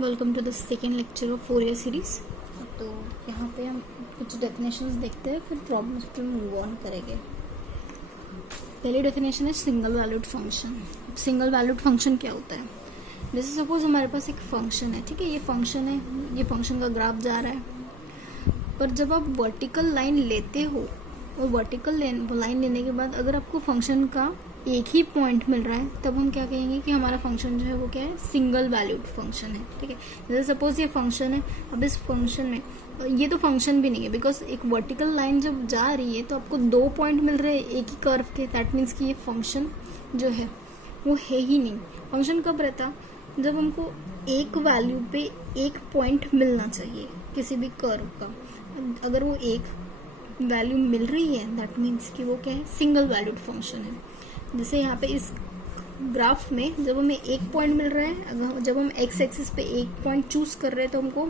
Welcome to the second lecture of Fourier series. तो यहाँ पे हम कुछ डेफिनेशंस देखते हैं, फिर प्रॉब्लम्स पे मूव ऑन करेंगे। पहली डेफिनेशन है single valued function. Single valued function क्या होता है? जैसे सपोज हमारे पास एक फंक्शन है, ठीक है, ये फंक्शन है, ये फंक्शन का ग्राफ जा रहा है, पर जब आप वर्टिकल लाइन लेते हो और वर्टिकल लाइन लेने के बाद अगर आपको फंक्शन का एक ही पॉइंट मिल रहा है, तब हम क्या कहेंगे कि हमारा फंक्शन जो है वो क्या है, सिंगल वैल्यूड फंक्शन है। ठीक है, जैसे सपोज ये फंक्शन है, अब इस फंक्शन में ये तो फंक्शन भी नहीं है, बिकॉज एक वर्टिकल लाइन जब जा रही है तो आपको 2 पॉइंट मिल रहे हैं एक ही कर्व के। दैट मीन्स कि ये फंक्शन जो है वो है ही नहीं। फंक्शन कब रहता? जब हमको एक वैल्यू पे एक पॉइंट मिलना चाहिए किसी भी कर्व का। अगर वो एक वैल्यू मिल रही है, दैट मीन्स कि वो क्या है, सिंगल वैल्यूड फंक्शन है। जैसे यहाँ पे इस ग्राफ में जब हमें एक पॉइंट मिल रहा है, अगर जब हम एक्स एक्सिस पे एक पॉइंट चूज कर रहे हैं तो हमको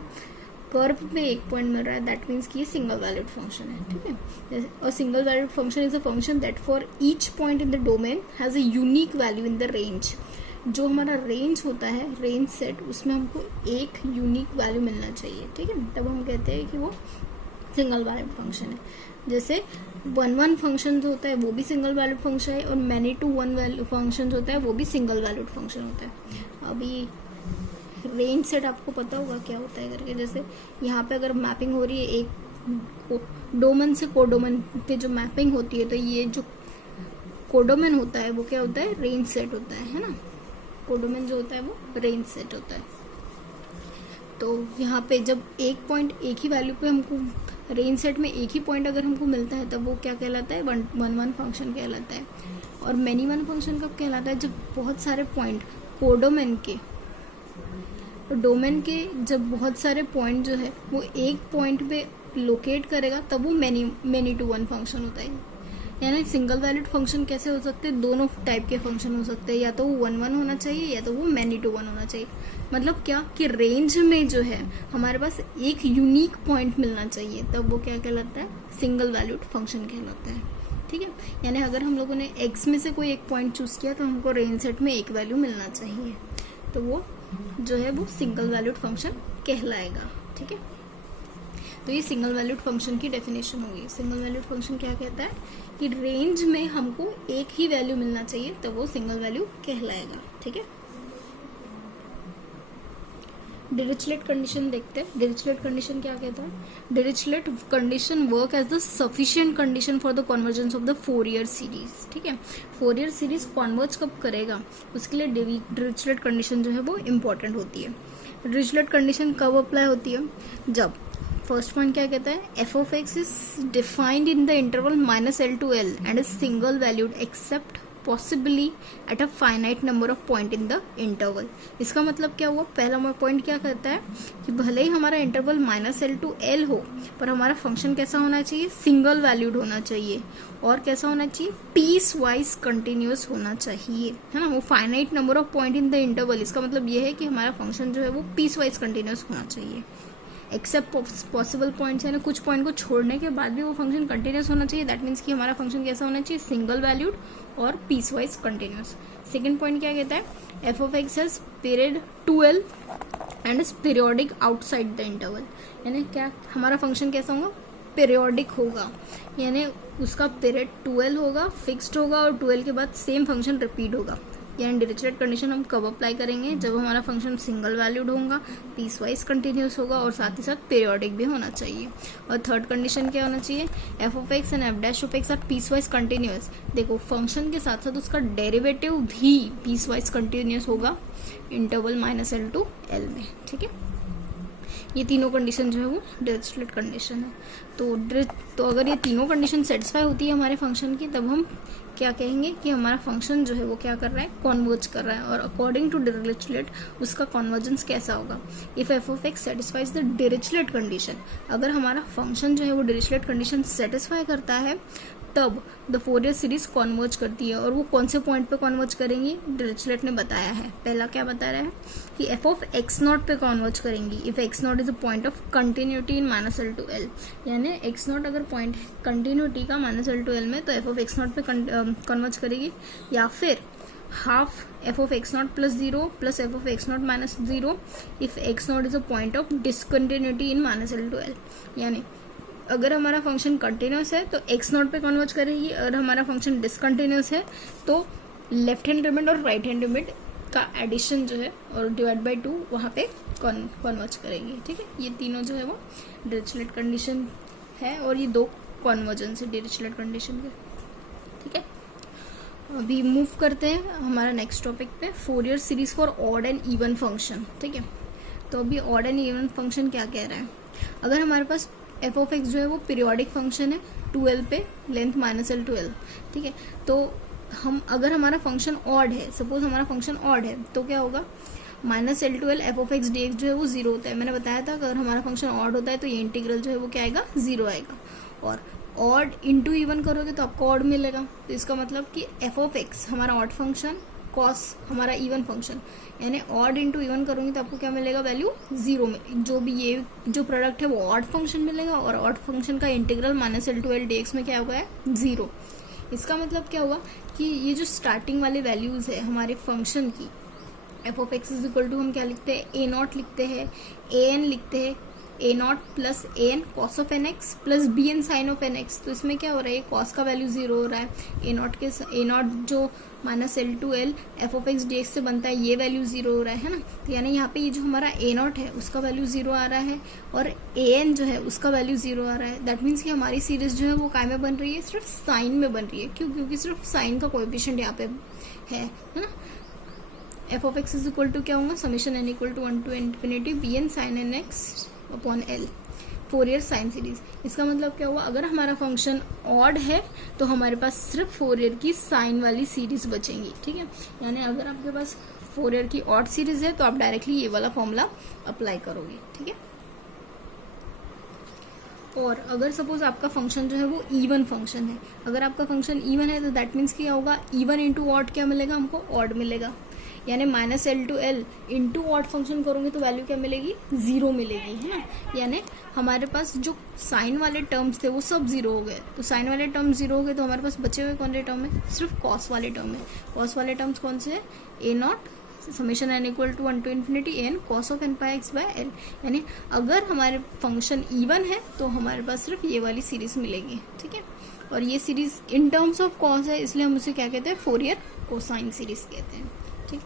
कर्व पे एक पॉइंट मिल रहा है, दैट मीन्स कि ये सिंगल वैल्यूड फंक्शन है। ठीक है, और single valued function is a function that for each point in the domain has a unique value in the range. जो हमारा रेंज होता है, रेंज सेट, उसमें हमको एक यूनिक वैल्यू मिलना चाहिए। ठीक है, तब हम कहते हैं कि वो सिंगल वैल्यूड फंक्शन है। जैसे 1-1 फंक्शन जो होता है वो भी सिंगल वैल्यूड फंक्शन है, और many to one value function होता है वो भी सिंगल वैल्यूड फंक्शन होता है। अभी रेंज सेट आपको पता होगा क्या होता है करके। जैसे यहाँ पे अगर मैपिंग हो रही है एक डोमेन से कोडोमेन पे जो मैपिंग होती है, तो ये जो कोडोमेन होता है वो क्या होता है, रेंज सेट होता है ना। कोडोमेन जो होता है वो रेंज सेट होता है। तो यहाँ पे जब एक पॉइंट एक ही वैल्यू पे हमको रेंज सेट में एक ही पॉइंट अगर हमको मिलता है, तब वो क्या कहलाता है, 1-1 फंक्शन कहलाता है। और मैनी वन फंक्शन कब कहलाता है? जब बहुत सारे पॉइंट कोडोमेन के, डोमेन के जब बहुत सारे पॉइंट जो है वो एक पॉइंट पे लोकेट करेगा, तब वो मैनी टू वन फंक्शन होता है। यानी सिंगल वैल्यूड फंक्शन कैसे हो सकते हैं? दोनों टाइप के फंक्शन हो सकते हैं, या तो वो 1-1 होना चाहिए या तो वो मैनी टू वन होना चाहिए। मतलब क्या कि रेंज में जो है हमारे पास एक यूनिक पॉइंट मिलना चाहिए, तब वो क्या कहलाता है, सिंगल वैल्यूड फंक्शन कहलाता है। ठीक है, यानी अगर हम लोगों ने x में से कोई एक पॉइंट चूज किया तो हमको रेंज सेट में एक वैल्यू मिलना चाहिए, तो वो जो है वो सिंगल वैल्यूड फंक्शन कहलाएगा। ठीक है, तो ये सिंगल वैल्यूड फंक्शन की डेफिनेशन होगी। सिंगल वैल्यूड फंक्शन क्या कहता है कि रेंज में हमको एक ही वैल्यू मिलना चाहिए, तो वो सिंगल वैल्यू कहलाएगा। ठीक है, डिरिचलेट कंडीशन देखते हैं। डिरिचलेट कंडीशन क्या कहता है? Dirichlet condition work as the sufficient condition for the convergence of the Fourier series. ठीक है, फोरियर सीरीज कन्वर्ज कब करेगा, उसके लिए डिरिचलेट कंडीशन जो है वो इम्पोर्टेंट होती है। डिरिचलेट कंडीशन कब अप्लाई होती है? जब फर्स्ट पॉइंट क्या कहता है, F of x is defined in the interval -L to L and is single valued except possibly at a finite number of point in the interval. इसका मतलब क्या हुआ? पहला पॉइंट क्या कहता है कि भले ही हमारा इंटरवल -L to L हो, पर हमारा फंक्शन कैसा होना चाहिए, सिंगल वैल्यूड होना चाहिए, और कैसा होना चाहिए, पीस वाइज कंटिन्यूअस होना चाहिए, है ना। वो finite number of point in the interval, इसका मतलब ये है कि हमारा फंक्शन जो है वो पीस वाइज कंटिन्यूअस होना चाहिए। एक्सेप्ट पॉसिबल पॉइंट्स, यानी कुछ पॉइंट को छोड़ने के बाद भी वो फंक्शन कंटिन्यूअस होना चाहिए। दैट मीन्स कि हमारा फंक्शन कैसा होना चाहिए, सिंगल वैल्यूड और piecewise continuous. Second point क्या कहता है, F of x has period 2L and is periodic outside the interval. यानी क्या हमारा फंक्शन कैसा होगा, पीरियोडिक होगा, यानी उसका पीरियड 2L होगा, फिक्स्ड होगा, और 2L के बाद सेम फंक्शन रिपीट होगा। यानी डिरिचलेट कंडीशन हम कब अप्लाई करेंगे, जब हमारा फंक्शन सिंगल वैल्यूड होगा, पीस वाइज कंटिन्यूस होगा, और साथ ही साथ पीरियोडिक भी होना चाहिए। और थर्ड कंडीशन क्या होना चाहिए, f of x and f dash of x are piecewise continuous. देखो फंक्शन के साथ साथ उसका डेरिवेटिव भी पीस वाइज कंटिन्यूस होगा इंटरवल -L to L में। ठीक है, ये तीनों कंडीशन जो है वो डिरिचलेट कंडीशन है। तो अगर ये तीनों कंडीशन सेटिस्फाई होती है हमारे फंक्शन की, तब हम क्या कहेंगे कि हमारा फंक्शन जो है वो क्या कर रहा है, कॉन्वर्ज कर रहा है। और अकॉर्डिंग टू डिरिचलेट उसका कॉन्वर्जेंस कैसा होगा, if F of x satisfies the Dirichlet condition, अगर हमारा फंक्शन जो है वो डिरिचलेट कंडीशन सेटिस्फाई करता है, तब द फोरियर सीरीज कॉन्वर्ज करती है। और वो कौन से पॉइंट पे कॉन्वर्ज करेंगी, डिरिचलेट ने बताया है। पहला क्या बता रहा है कि एफ ऑफ एक्स नॉट पे कॉन्वर्ज करेंगी if x not is a point of continuity in -L to L। यानी एक्स नॉट अगर पॉइंट कंटिन्यूटी का -L to L में, तो एफ ऑफ एक्स नॉट पे कॉन्वर्ज करेगी। या फिर half F of x not plus 0 plus F of x not minus 0 if x not is a point of discontinuity in -L to L। यानी अगर हमारा function continuous है तो x not पे कन्वर्ज करेगी, अगर हमारा फंक्शन डिसकंटिन्यूस है तो लेफ्ट हैंड लिमिट और राइट हैंड लिमिट का एडिशन जो है और डिवाइड बाय 2 वहाँ पे कन्वर्ज करेगी। ठीक है, ये तीनों जो है वो डिरिचलेट कंडीशन है और ये 2 कन्वर्जेंस है डिरिचलेट कंडीशन के। ठीक है, अभी मूव करते हैं हमारा नेक्स्ट टॉपिक पे, Fourier series for odd and even function. ठीक है, तो अभी ऑड एंड इवन फंक्शन क्या कह रहा है, अगर हमारे पास एफ ऑफ एक्स जो है वो पीरियोडिक फंक्शन है 2L पे लेंथ -L to L। ठीक है, तो हम अगर हमारा फंक्शन ऑड है, सपोज हमारा फंक्शन ऑड है तो क्या होगा, -L to L F of x D x जो है वो 0 होता है। मैंने बताया था अगर हमारा फंक्शन ऑड होता है तो ये इंटीग्रल जो है वो क्या आएगा, 0 आएगा। और ऑड इंटू इवन करोगे तो आपको ऑड मिलेगा, तो इसका मतलब कि एफ ऑफ एक्स हमारा ऑड फंक्शन, कॉस हमारा इवन फंक्शन, यानी ऑड इंटू इवन करूंगी तो आपको क्या मिलेगा, वैल्यू 0 में। जो भी ये जो प्रोडक्ट है वो ऑड फंक्शन मिलेगा और ऑड फंक्शन का integral -L to L dx में क्या हुआ है, 0। इसका मतलब क्या हुआ कि ये जो स्टार्टिंग वाली वैल्यूज है हमारे फंक्शन की, f of x is equal to हम क्या लिखते हैं, ए नॉट लिखते हैं, ए एन लिखते हैं, A not plus A N cos of N X plus B N sine of N X. तो इसमें क्या हो रहा है, कॉस का वैल्यू 0 हो रहा है, ए नॉट जो -L to L F of x D x से बनता है ये वैल्यू 0 हो रहा है ना। तो यानी यहाँ पे ये जो हमारा ए नॉट है उसका वैल्यू 0 आ रहा है और ए एन जो है उसका वैल्यू 0 आ रहा है। दैट मीन्स कि हमारी सीरीज जो है वो काय में बन रही है, सिर्फ साइन में बन रही है। क्यों, क्योंकि सिर्फ साइन का कोएफिशिएंट यहाँ पे है ना। F of x is equal to क्या होगा, summation N equal to 1 to infinity b N sine N x upon L, Fourier sine series. इसका मतलब क्या हुआ, अगर हमारा फंक्शन ऑड है तो हमारे पास सिर्फ फोरियर की साइन वाली सीरीज बचेंगी। ठीक है, यानी अगर आपके पास फोरियर की ऑड सीरीज है तो आप डायरेक्टली ये वाला फॉर्मूला अप्लाई करोगे। ठीक है, और अगर सपोज आपका फंक्शन जो है वो इवन फंक्शन है, अगर आपका फंक्शन इवन है तो दैट मीन्स क्या होगा, इवन इंटू ऑड क्या मिलेगा हमको, ऑड मिलेगा। यानी -L to L into odd function करोगे तो वैल्यू क्या मिलेगी, 0 मिलेगी, है ना। यानी हमारे पास जो साइन वाले टर्म्स थे वो सब 0 हो गए, तो साइन वाले टर्म 0 हो गए तो हमारे पास बचे हुए कौन से टर्म है, सिर्फ कॉस वाले टर्म है। कॉस वाले टर्म्स कौन से है, A not summation N equal to 1 to infinity N cos of N pi X by L. यानी अगर हमारे फंक्शन इवन है तो हमारे पास सिर्फ ये वाली सीरीज मिलेगी। ठीक है, और ये series in terms of cos है इसलिए हम उसे क्या कहते हैं, फोरियर कोसाइन सीरीज कहते हैं। ठीक,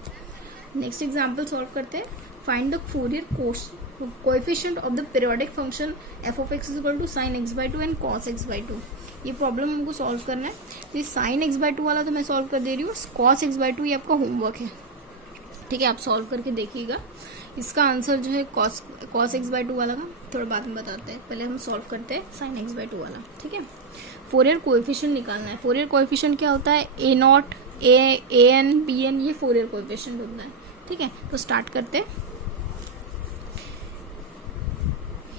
नेक्स्ट एग्जांपल सॉल्व करते हैं। Find the Fourier coefficient of the periodic function f of x is equal to sine x by 2 and cos x by 2। ये प्रॉब्लम हमको सॉल्व करना है। तो ये साइन एक्स बाई 2 वाला तो मैं सॉल्व कर दे रही हूँ, कॉस एक्स बाई 2 ये आपका होमवर्क है। ठीक है, आप सॉल्व करके देखिएगा। इसका आंसर जो है कॉस एक्स बाई 2 वाला का थोड़ा बाद में बताते हैं, पहले हम सॉल्व करते हैं साइन एक्स बाई 2 वाला। ठीक है, फोरियर कोएफिशिएंट निकालना है। फोरियर कोएफिशिएंट क्या होता है, A not A N B N, ये फोरियर कोएफिशिएंट होता है। ठीक है, तो स्टार्ट करते हैं।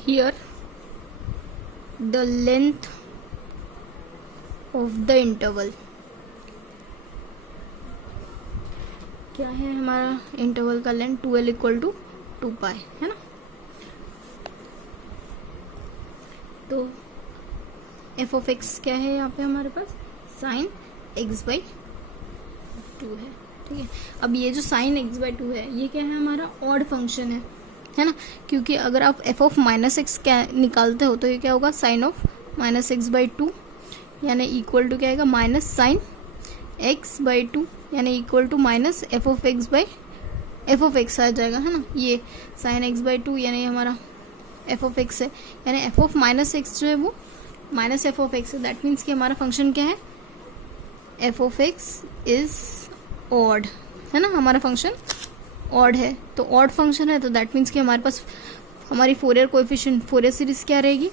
Here the length of the interval, क्या है हमारा इंटरवल का लेंथ, 2L इक्वल टू 2 पाई, है ना। तो एफ ऑफ एक्स क्या है यहाँ पे हमारे पास, साइन एक्स बाई 2 है। ठीक है, अब ये जो साइन एक्स बाई 2 है ये क्या है, हमारा ऑड फंक्शन है ना। क्योंकि अगर आप एफ ऑफ -x क्या निकालते हो तो ये क्या होगा, साइन ऑफ -x बाई 2 यानी इक्वल टू क्या आएगा, माइनस साइन x बाई 2 यानी equal to minus F of X by F of X आ जाएगा, है ना। ये साइन एक्स बाई 2 यानी हमारा एफ ऑफ एक्स है, यानी एफ ऑफ -x जो है वो माइनस एफ ऑफ एक्स है। दैट मीन्स कि हमारा फंक्शन क्या है, F of x is odd, है ना। हमारा फंक्शन ऑड है, तो ऑड फंक्शन है तो दैट मीन्स कि हमारे पास हमारी फोरियर कोएफिशिएंट, फोरियर सीरीज क्या रहेगी,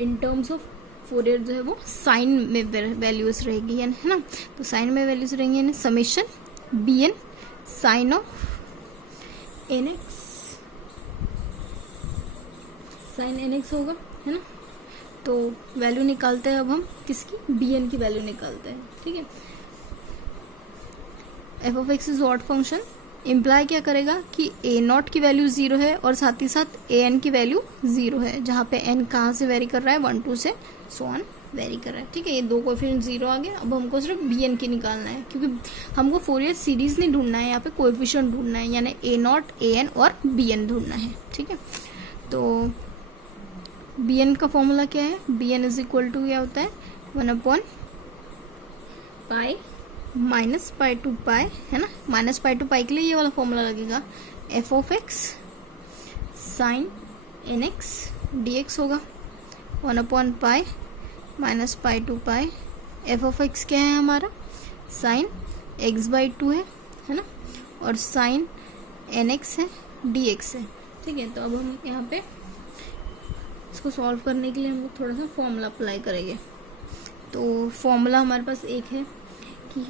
इन टर्म्स ऑफ फोरियर जो है वो साइन में वैल्यूज रहेगी, यानी है ना। तो साइन में वैल्यूज रहेंगी यानी summation b N sine of N x, sine N x होगा, है ना। तो वैल्यू निकालते हैं अब हम किसकी, बी एन की वैल्यू निकालते हैं। ठीक है, F of x is odd function imply क्या करेगा कि ए नॉट की वैल्यू 0 है और साथ ही साथ ए एन की वैल्यू 0 है, जहाँ पे एन कहाँ से वेरी कर रहा है, 1 2 से सो ऑन वेरी कर रहा है, ठीक है। ये दो कोएफिशिएंट 0 आ गया। अब हमको सिर्फ बी एन की निकालना है, क्योंकि हमको फोरियर सीरीज नहीं ढूंढना है, यहाँ पे कोएफिशिएंट ढूंढना है, यानी ए नॉट, ए एन और बी एन ढूंढना है, ठीक है। तो बी एन का फॉर्मूला क्या है, b n is equal to क्या होता है 1/पाई माइनस पाई टू पाई, है ना। माइनस पाई टू पाई के लिए ये वाला फॉर्मूला लगेगा, F of X sine N X D X होगा 1/पाई minus pi to pi. F of X क्या है हमारा, साइन x/2 है ना, और साइन एन एक्स है, डी एक्स है, ठीक है। तो अब हम यहाँ पे इसको सॉल्व करने के लिए हम लोग थोड़ा सा फॉर्मूला अप्लाई करेंगे। तो फॉर्मूला हमारे पास एक है कि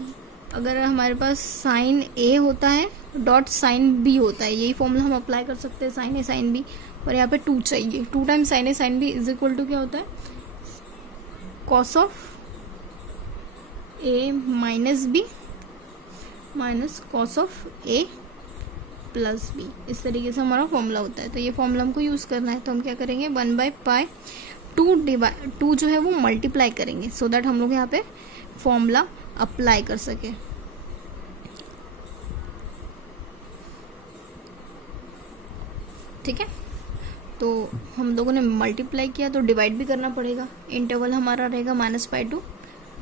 अगर हमारे पास साइन ए होता है डॉट साइन बी होता है, यही फॉर्मूला हम अप्लाई कर सकते हैं साइन ए साइन बी, और यहाँ पे 2 चाहिए, 2 times sine A sine B is equal to क्या होता है cos of A minus B minus cos of A plus B. इस तरीके से हमारा फॉर्मूला होता है। तो ये फॉर्मूला हमको यूज़ करना है, तो हम क्या करेंगे 1/पाई 2 जो है वो मल्टीप्लाई करेंगे, सो दैट हम लोग यहाँ पे फॉर्मूला अप्लाई कर सके। ठीक है, तो हम लोगों ने मल्टीप्लाई किया तो डिवाइड भी करना पड़ेगा। इंटरवल हमारा रहेगा -पाई टू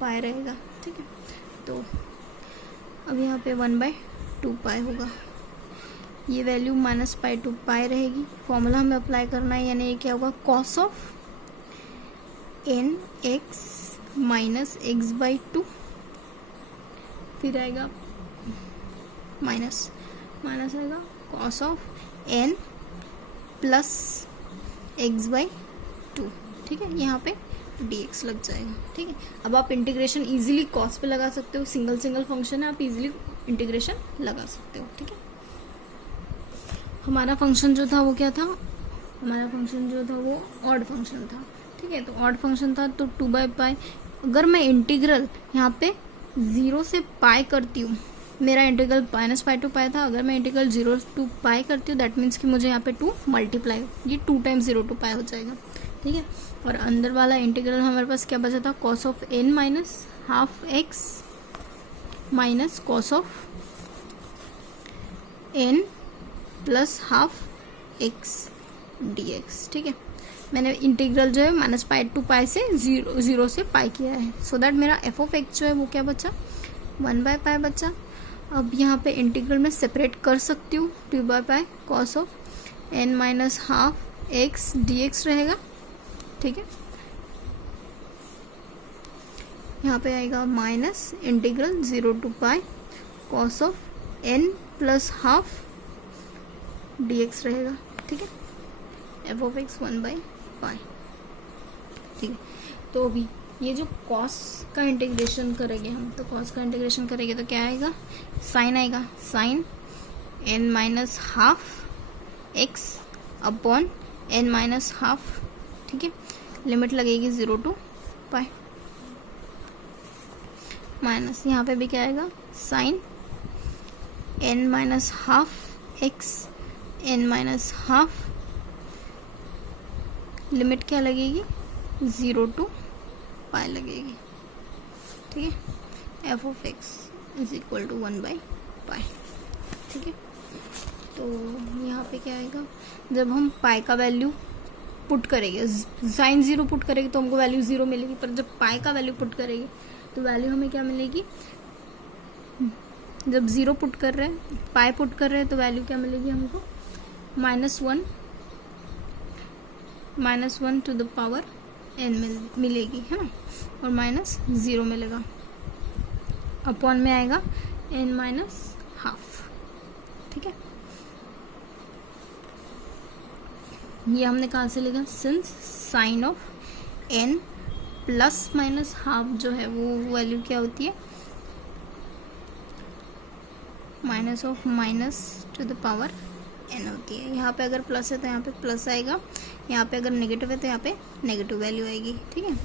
पाई रहेगा, ठीक है। तो अब यहाँ पे 1/2 पाई होगा, ये वैल्यू -पाई टू पाई रहेगी। फॉर्मूला हमें अप्लाई करना है, यानी ये क्या होगा cos of N x minus x/2, फिर आएगा माइनस आएगा cos of N plus x/2, ठीक है। यहाँ पे dx लग जाएगा, ठीक है। अब आप इंटीग्रेशन इजीली कॉस पे लगा सकते हो, सिंगल फंक्शन है, आप इजीली इंटीग्रेशन लगा सकते हो, ठीक है। हमारा फंक्शन जो था वो क्या था, हमारा फंक्शन जो था वो ऑड फंक्शन था, ठीक है। तो ऑड फंक्शन था, तो 2/पाई। अगर मैं इंटीग्रल यहाँ पे 0 से पाई करती हूँ, मेरा इंटीग्रल -पाई टू पाई था, अगर मैं इंटीग्रल 0 to पाई करती हूँ दैट मीन्स कि मुझे यहाँ पे 2 मल्टीप्लाई, ये 2 टाइम्स 0 to पाई हो जाएगा, ठीक है। और अंदर वाला इंटीग्रल हमारे पास क्या बचा था, cos of n minus half x minus cos of n plus half X D x, ठीक है। मैंने इंटीग्रल जो है -पाई टू पाई से 0 से पाई किया है, सो दैट मेरा एफ ऑफ एक्स जो है वो क्या बचा 1/पाई बचा। अब यहाँ पे इंटीग्रल में सेपरेट कर सकती हूँ, 2/पाई cos of n minus half X D X रहेगा, ठीक है। यहाँ पे आएगा minus integral 0 to pi cos of n plus half D X रहेगा, ठीक है। एफ ऑफ एक्स 1/पाई, ठीक है। तो अभी ये जो कॉस का इंटीग्रेशन करेंगे हम, तो कॉस का इंटीग्रेशन करेंगे तो क्या आएगा, साइन आएगा, sine n minus half x upon n minus half, ठीक है। लिमिट लगेगी 0 to पाई, माइनस यहाँ पे भी क्या आएगा, sine n minus half X n minus half, limit क्या लगेगी 0 to पाई लगेगी, ठीक है। F of x is equal to 1/पाई, ठीक है। तो यहाँ पे क्या आएगा, जब हम पाई का वैल्यू पुट करेंगे, साइन 0 पुट करेंगे तो हमको वैल्यू 0 मिलेगी, पर जब पाई का वैल्यू पुट करेंगे तो वैल्यू हमें क्या मिलेगी, जब 0 पुट कर रहे हैं, पाई पुट कर रहे हैं तो वैल्यू क्या मिलेगी हमको -1 टू द पावर n मिलेगी, है ना, और -0 मिलेगा, अपॉन में आएगा n माइनस हाफ, ठीक है। ये हमने कहाँ से लिखा, since sign of n plus minus half जो है वो वैल्यू क्या होती है, minus of minus two the power n होती है। यहाँ पे अगर प्लस है तो यहाँ पे प्लस आएगा, यहाँ पे अगर नेगेटिव है तो यहाँ पे नेगेटिव वैल्यू आएगी, ठीक है।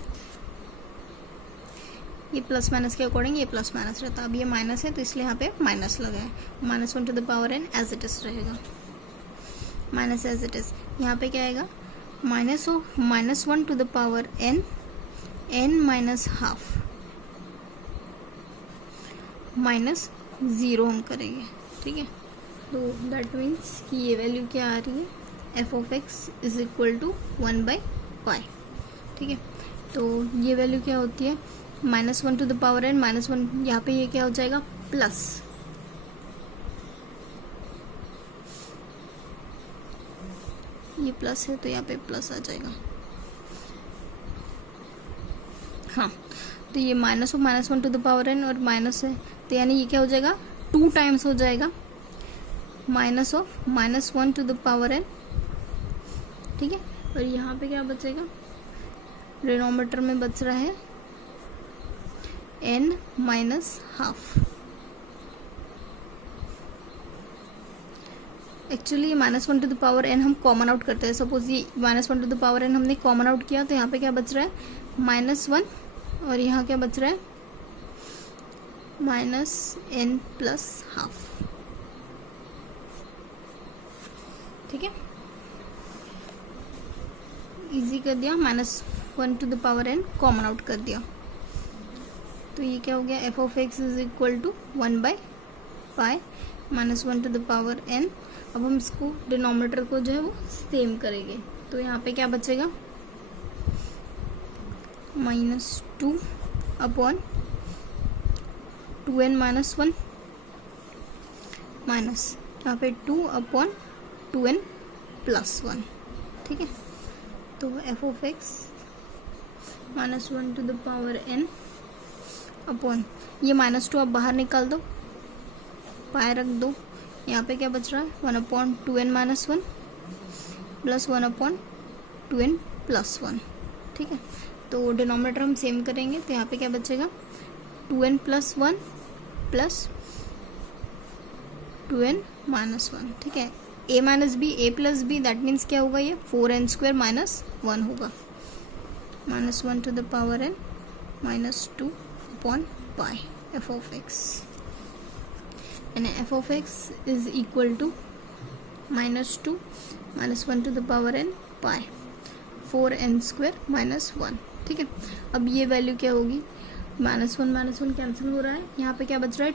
ये प्लस माइनस के अकॉर्डिंग ये प्लस माइनस रहता है, अब ये माइनस है तो इसलिए यहाँ पे माइनस लगा है, -1 to the power n as it is रहेगा, माइनस एज इट इज। यहाँ पे क्या आएगा, -1 to the power n n minus half minus 0 हम करेंगे, ठीक है। तो दैट मीन्स कि ये वैल्यू क्या आ रही है, F of x is equal to 1/π, ठीक है। तो ये वैल्यू क्या होती है, -1 टू द पावर n -1, यहाँ पे ये क्या हो जाएगा प्लस, ये प्लस है तो यहाँ पे प्लस आ जाएगा, हाँ। तो ये -1 टू द पावर n और माइनस है तो यानी ये क्या हो जाएगा 2 टाइम्स हो जाएगा -1 टू द पावर n, ठीक है। और यहाँ पे क्या बचेगा, डिनोमिनेटर में बच रहा है n minus half. Actually -1 to the power n हम कॉमन आउट करते हैं, सपोज ये -1 टू द पावर n हमने कॉमन आउट किया तो यहाँ पे क्या बच रहा है -1 और यहाँ क्या बच रहा है -n प्लस हाफ, ठीक है। इजी कर दिया, -1 to the power n common out कर दिया तो ये क्या हो गया, F of x is equal to 1/π -1 to the power n। अब हम इसको डिनोमिनेटर को जो है वो सेम करेंगे तो यहाँ पे क्या बचेगा -2 अपॉन 2n माइनस 1 माइनस यहाँ पे 2 अपॉन 2n प्लस 1, ठीक है। तो f of x -1 to the power n upon ये -2 आप बाहर निकाल दो, पाए रख दो, यहाँ पे क्या बच रहा है 1/2n minus 1 plus 1/2n plus 1, ठीक है। तो डिनोमिनेटर हम सेम करेंगे तो यहाँ पे क्या बचेगा 2n plus 1 plus 2n minus 1, ठीक है। a minus B a plus B that means क्या होगा, ये 4n² माइनस 1 होगा, -1 to the power n -2 upon pi F of X, यानी F of x is equal to -2 -1 to the power n pi 4n² minus 1, ठीक है। अब ये value क्या होगी, -1 कैंसिल हो रहा है, यहाँ पे क्या बच रहा है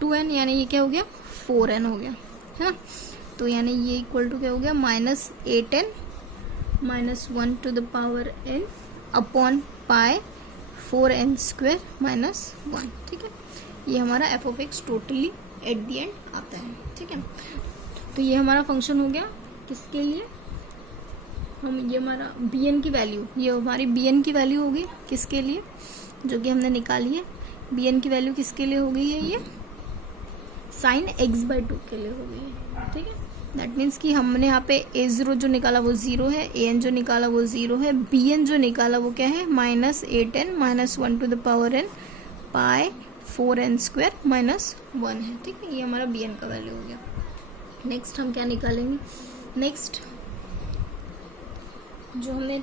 2n यानी ये क्या हो गया 4n हो गया, है ना। तो यानी ये इक्वल टू क्या हो गया -8n -1 to the power n upon pi 4n² minus 1, ठीक है। ये हमारा f of x totally at the end आता है, ठीक है। तो ये हमारा फंक्शन हो गया किसके लिए, हम ये हमारा bn की वैल्यू, ये हमारी bn की वैल्यू होगी किसके लिए, जो कि हमने निकाली है। bn की वैल्यू किसके लिए हो गई है, ये sin x/2 के लिए हो गई है, ठीक है। दैट मीन्स कि हमने यहाँ पे a0 जो निकाला वो 0 है, an जो निकाला वो 0 है, bn जो निकाला वो क्या है -8n -1 to the power n pi 4n² minus 1 है, ठीक है। ये हमारा bn का वैल्यू हो गया। नेक्स्ट हम क्या निकालेंगे, नेक्स्ट जो हमने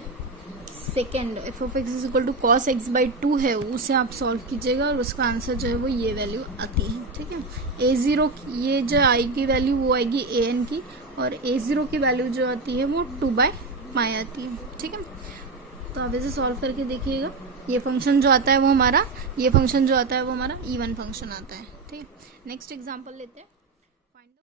second f of x is equal to cos x/2 है उसे आप सॉल्व कीजिएगा और उसका आंसर जो है वो ये वैल्यू आती है, ठीक है। a0 ये जो आएगी वैल्यू वो आएगी an की, और a0 की वैल्यू जो आती है वो 2/π आती है, ठीक है। तो आप इसे सॉल्व करके देखिएगा, ये फंक्शन जो आता है वो हमारा, ये फंक्शन जो आता है वो हमारा इवन फंक्शन आता है, ठीक है। नेक्स्ट एग्जाम्पल लेते हैं।